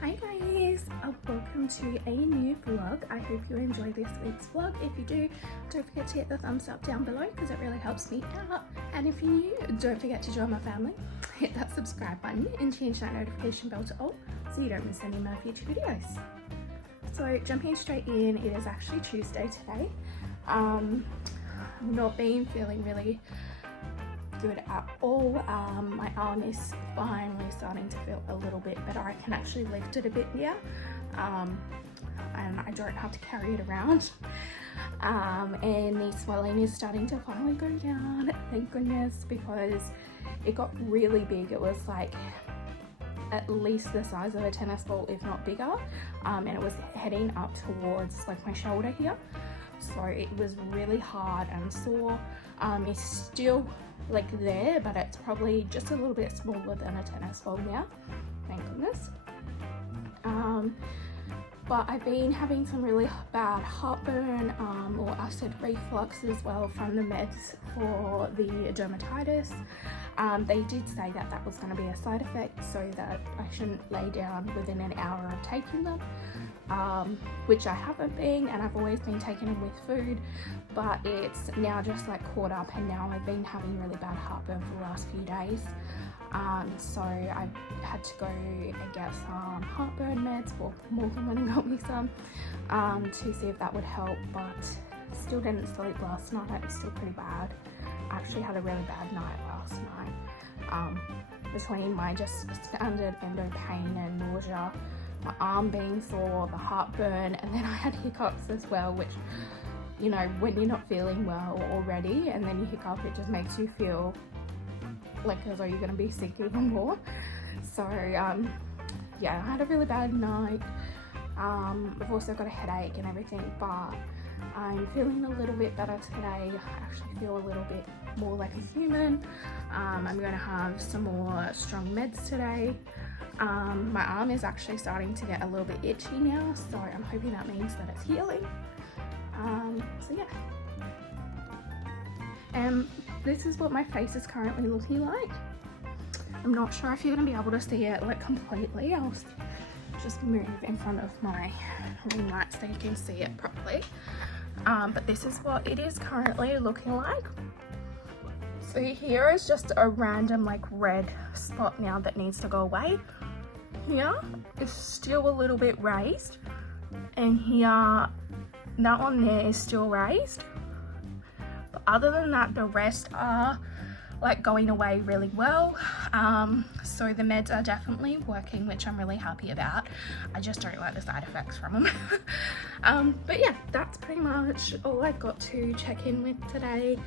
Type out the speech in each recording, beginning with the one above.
Hi guys, welcome to a new vlog. I hope you enjoyed this week's vlog. If you do, don't forget to hit the thumbs up down below because it really helps me out. And if you're new, don't forget to join my family. Hit that subscribe button and change that notification bell to all so you don't miss any of my future videos. So jumping straight in, it is actually Tuesday today. Not been feeling really good at all. My arm is finally starting to feel a little bit better. I can actually lift it a bit now, and I don't have to carry it around. And the swelling is starting to finally go down, thank goodness, because it got really big. It was like at least the size of a tennis ball, if not bigger, and it was heading up towards like my shoulder here, so it was really hard and sore. It's still like there, but it's probably just a little bit smaller than a tennis ball now, thank goodness. But I've been having some really bad heartburn or acid reflux as well from the meds for the dermatitis. They did say that that was going to be a side effect, so that I shouldn't lay down within an hour of taking them, which I haven't been, and I've always been taking them with food, but it's now just like caught up, and now I've been having really bad heartburn for the last few days. So I had to go and get some heartburn meds, well, Morgan went and got me some, to see if that would help, but still didn't sleep last night. It was still pretty bad. I actually had a really bad night last night, between my just standard endo pain and nausea, my arm being sore, the heartburn, and then I had hiccups as well, which, you know, when you're not feeling well already and then you hiccup, it just makes you feel like as though you're going to be sick even more. So yeah, I had a really bad night. I've also got a headache and everything, but I'm feeling a little bit better today. I actually feel a little bit more like a human. I'm going to have some more strong meds today. My arm is actually starting to get a little bit itchy now, so I'm hoping that means that it's healing. So yeah. This is what my face is currently looking like. I'm not sure if you're going to be able to see it like completely. I'll just move in front of my ring light so you can see it properly. But this is what it is currently looking like. So here is just a random like red spot now that needs to go away. Here is still a little bit raised, and here, that one there is still raised. But other than that, the rest are like going away really well. So the meds are definitely working, which I'm really happy about. I just don't like the side effects from them. But yeah, that's pretty much all I've got to check in with today.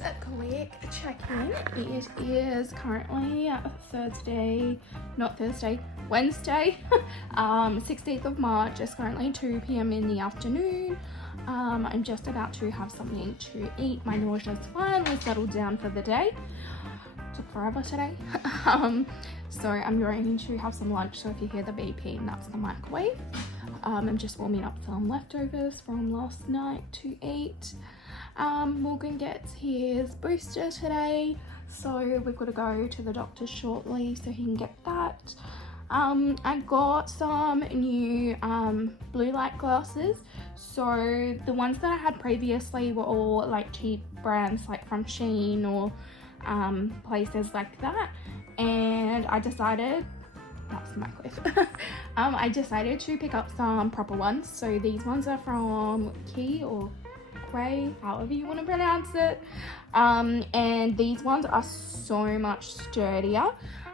A quick check-in. It is currently Wednesday, 16th of March. It's currently 2 p.m. in the afternoon. I'm just about to have something to eat. My nausea's finally settled down for the day. Took forever today. So I'm going to have some lunch, so if you hear the beeping, that's the microwave. I'm just warming up some leftovers from last night to eat. Morgan gets his booster today, so we've got to go to the doctor shortly so he can get that. I got some new blue light glasses. So the ones that I had previously were all like cheap brands, like from Shein or places like that, and I decided, that's my cliff. I decided to pick up some proper ones. So these ones are from Key or Quay, however you want to pronounce it, and these ones are so much sturdier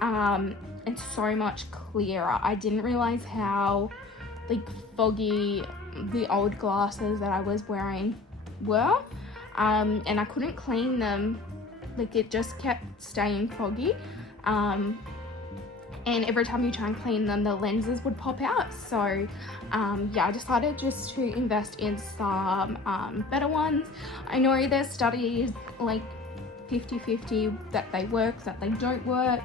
and so much clearer. I didn't realize how like foggy the old glasses that I was wearing were, and I couldn't clean them. Like, it just kept staying foggy, and every time you try and clean them, the lenses would pop out. So yeah, I decided just to invest in some better ones. I know there's studies like 50-50 that they work, that they don't work.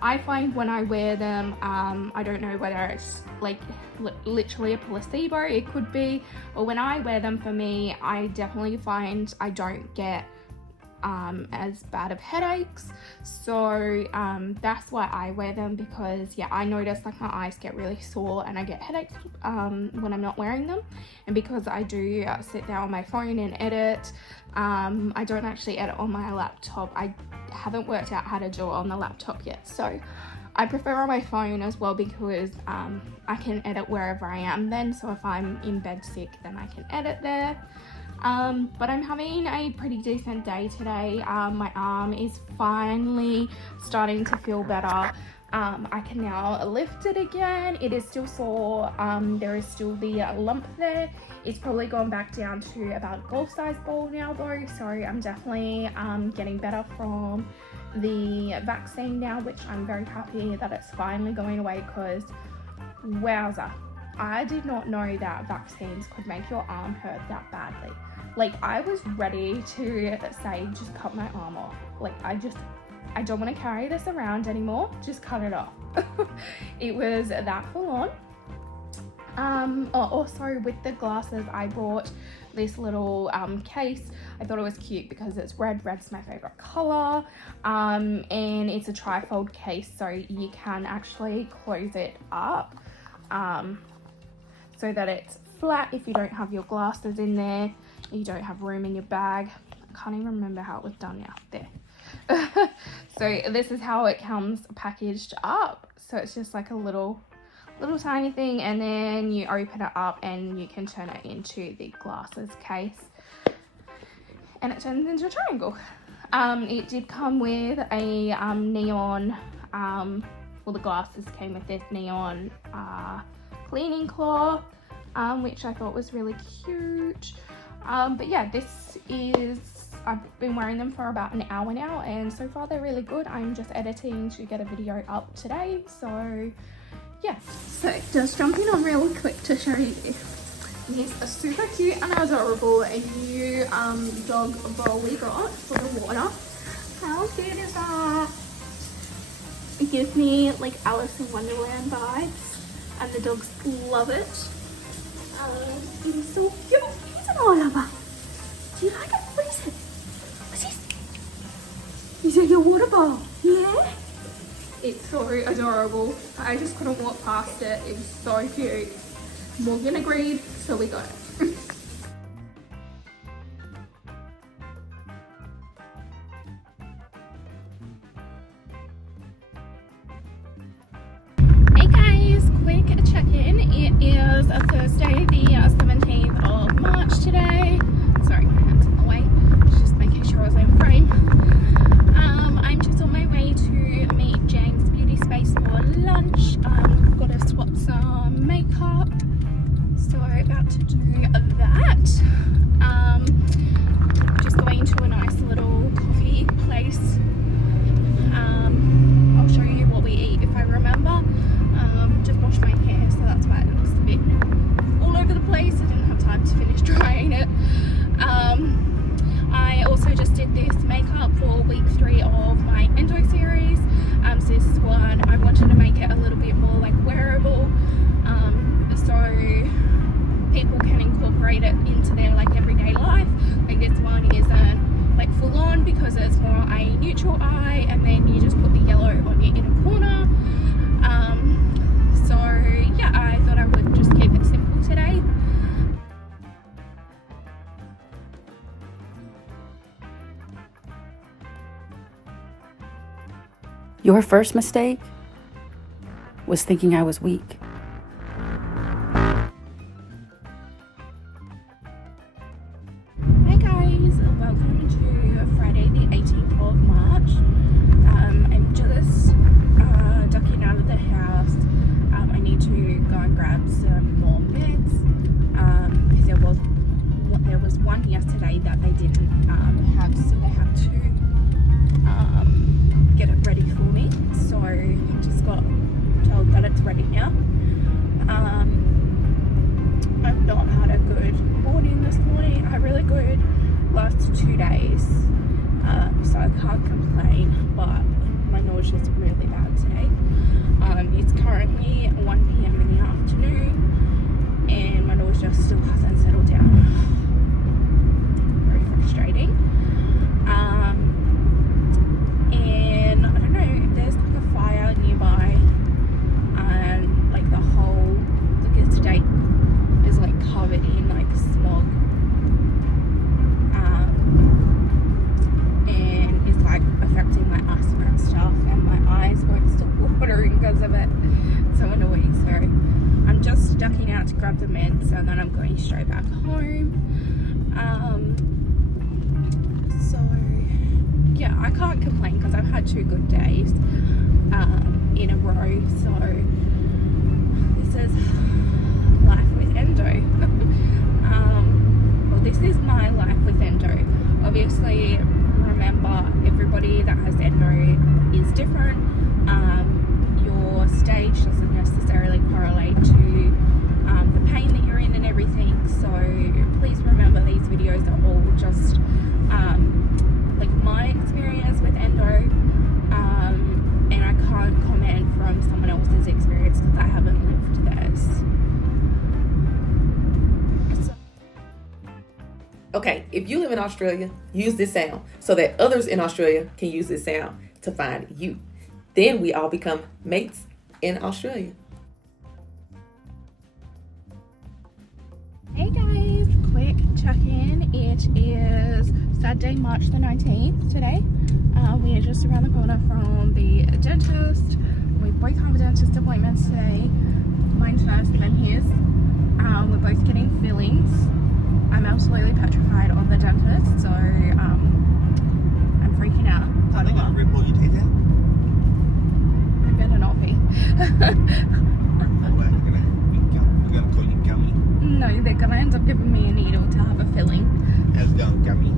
I find when I wear them, I don't know whether it's like literally a placebo, it could be, or when I wear them, for me, I definitely find I don't get as bad of headaches. So that's why I wear them, because yeah, I notice like my eyes get really sore and I get headaches when I'm not wearing them. And because I do sit there on my phone and edit, I don't actually edit on my laptop. I haven't worked out how to do it on the laptop yet, so I prefer on my phone as well, because I can edit wherever I am then. So if I'm in bed sick, then I can edit there. But I'm having a pretty decent day today. My arm is finally starting to feel better. I can now lift it again. It is still sore. There is still the lump there. It's probably gone back down to about golf size ball now though. So I'm definitely getting better from the vaccine now, which I'm very happy that it's finally going away, because wowza, I did not know that vaccines could make your arm hurt that badly. Like, I was ready to say, just cut my arm off. Like, I don't want to carry this around anymore. Just cut it off. It was that full on. Also with the glasses, I bought this little case. I thought it was cute because it's red. Red's my favorite color. And it's a trifold case, so you can actually close it up so that it's flat if you don't have your glasses in there. You don't have room in your bag. I can't even remember how it was done now. There. So this is how it comes packaged up. So it's just like a little tiny thing, and then you open it up and you can turn it into the glasses case, and it turns into a triangle. It did come with a neon, well, the glasses came with this neon cleaning cloth, which I thought was really cute. But yeah, I've been wearing them for about an hour now, and so far they're really good. I'm just editing to get a video up today, so yeah. So just jumping on really quick to show you this is super cute and adorable new dog bowl we got for the water. How cute is that? It gives me like Alice in Wonderland vibes, and the dogs love it. It is so cute. Oliver, do you like it? What is it? What's this? Is it your water bowl? Yeah? It's so adorable. I just couldn't walk past it. It was so cute. Morgan agreed, so we got it. Hey guys, quick check-in. It is a Thursday, the 17th of March today. Sorry, my hand's in the way. Just making sure I was in frame. I'm just on my way to meet James Beauty Space for lunch. Got to swap some makeup. So about to do that. Just going to a nice little coffee place. I'll show you what we eat if I remember. Just washed my hair, so that's why it looks a bit all over the place. I didn't have time to finish drying it. I also just did this makeup for week 3 of my endo series. So this is one I wanted to make it a little bit more like wearable, so people can incorporate it into their like everyday life. Like this one isn't like full on because it's more a neutral eye, and then you just put the yellow on your inner corner. So yeah, I thought I would just keep it simple today. Your first mistake was thinking I was weak. Hey guys, welcome to Friday the 18th of March. I'm just ducking out of the house. I need to go and grab some more meds because there was one yesterday that they didn't have, so they had to get it ready for me. So I just got told that it's ready now. I've not had a good morning this morning. I had really good last 2 days, so I can't complain, but my nausea is really bad today. It's currently 1 p.m. in the afternoon and my nausea still hasn't settled down. Very frustrating. And I don't know, there's like a fire nearby and like the whole estate is like covered in like smog, and it's like affecting my asthma and stuff, and my eyes won't stop watering because of it. It's so annoying. So I'm just ducking out to grab the meds and then I'm going straight back home. So yeah, I can't complain because I've had 2 good days in a row. So this is life with endo. Well, this is my life with endo. Obviously, remember, everybody that has endo is different. Your stage doesn't necessarily correlate to the pain that you're in and everything. So please remember, these videos are all just like my experience with endo, and I can't comment from someone else's experience because I haven't lived theirs. Okay, if you live in Australia, use this sound so that others in Australia can use this sound to find you. Then we all become mates in Australia. Hey guys, quick check-in. It is Saturday, March the 19th today. We are just around the corner from the dentist. We both have a dentist appointment today. Mine's first and then his. We're both getting fillings. I'm absolutely petrified of the dentist, so I'm freaking out. Are they going to rip all your teeth out? I better not be. We're going to call you gummy. No, they're gonna end up giving me a needle to have a filling. How's it going, gummy?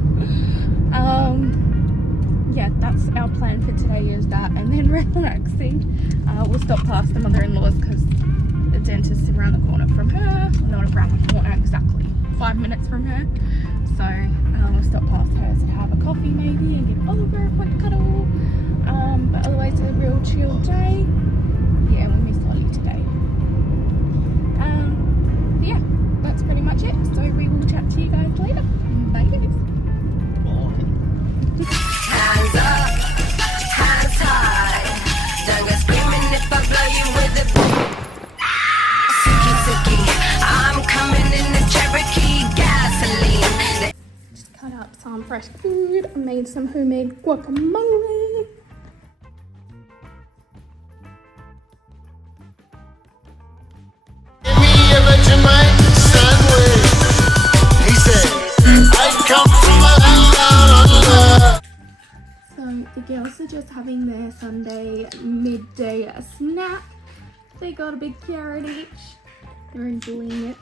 Yeah, that's our plan for today, is that, and then relaxing. We'll stop past the mother-in-law's because the dentist's around the corner from her. Not around the corner exactly, 5 minutes from her. So we'll stop past hers and have a coffee maybe and give Oliver a quick cuddle. But otherwise a real chill day. Yeah, we miss Lottie today. But yeah, that's pretty much it. So we will chat to you guys later. Bye guys. Hands up, hands high. Don't go screaming if I blow you with a Suki Suki. I'm coming in the Cherokee gasoline. Just cut up some fresh food. I made some homemade guacamole. Give me a Vegemite sandwich. He said, I come from a land. So the girls are just having their Sunday midday snack. They got a big carrot each. They're enjoying it.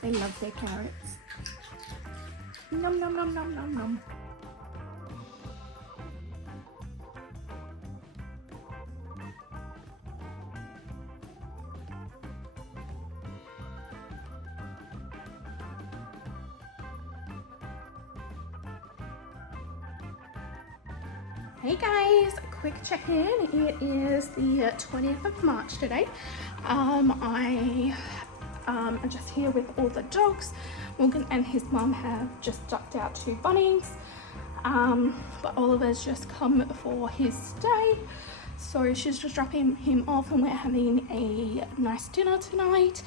They love their carrots. Nom nom nom nom nom nom. Hey guys, quick check-in. It is the 20th of March today. I'm just here with all the dogs. Morgan and his mum have just ducked out to Bunnings, but Oliver's just come for his day, so she's just dropping him off and we're having a nice dinner tonight.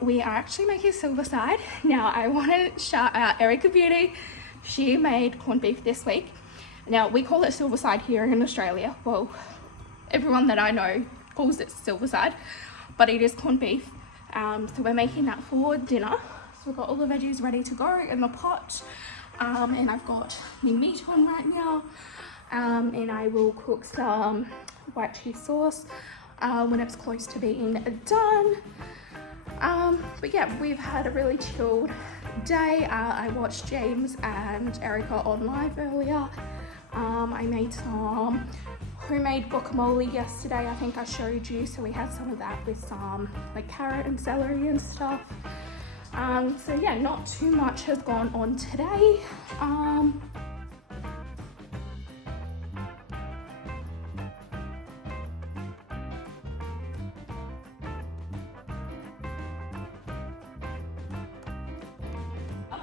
We are actually making silverside. Now I want to shout out Erica Beauty. She made corned beef this week. Now we call it silverside here in Australia. Well, everyone that I know calls it silverside, but it is corned beef. So we're making that for dinner. So we've got all the veggies ready to go in the pot, and I've got my meat on right now, and I will cook some white cheese sauce when it's close to being done. But yeah, we've had a really chilled day. I watched James and Erica on live earlier. I made some homemade guacamole yesterday, I think I showed you, so we had some of that with some like carrot and celery and stuff. So yeah, not too much has gone on today. Oh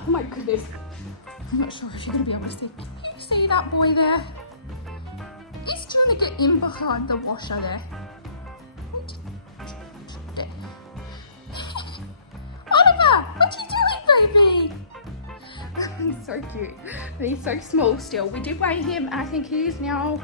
my goodness, I'm not sure if you're gonna be able to see. Can you see that boy there? He's trying to get in behind the washer there. Oliver, what you doing, baby? He's so cute. But he's so small still. We did weigh him. I think he is now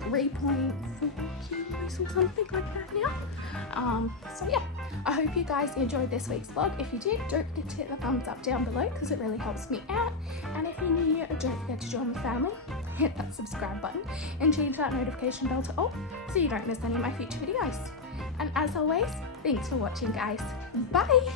3.4 kilos or something like that now. So yeah, I hope you guys enjoyed this week's vlog. If you did, don't forget to hit the thumbs up down below because it really helps me out. And if you're new here, don't forget to join the family. Hit that subscribe button and change that notification bell to all so you don't miss any of my future videos. And as always, thanks for watching, guys. Bye!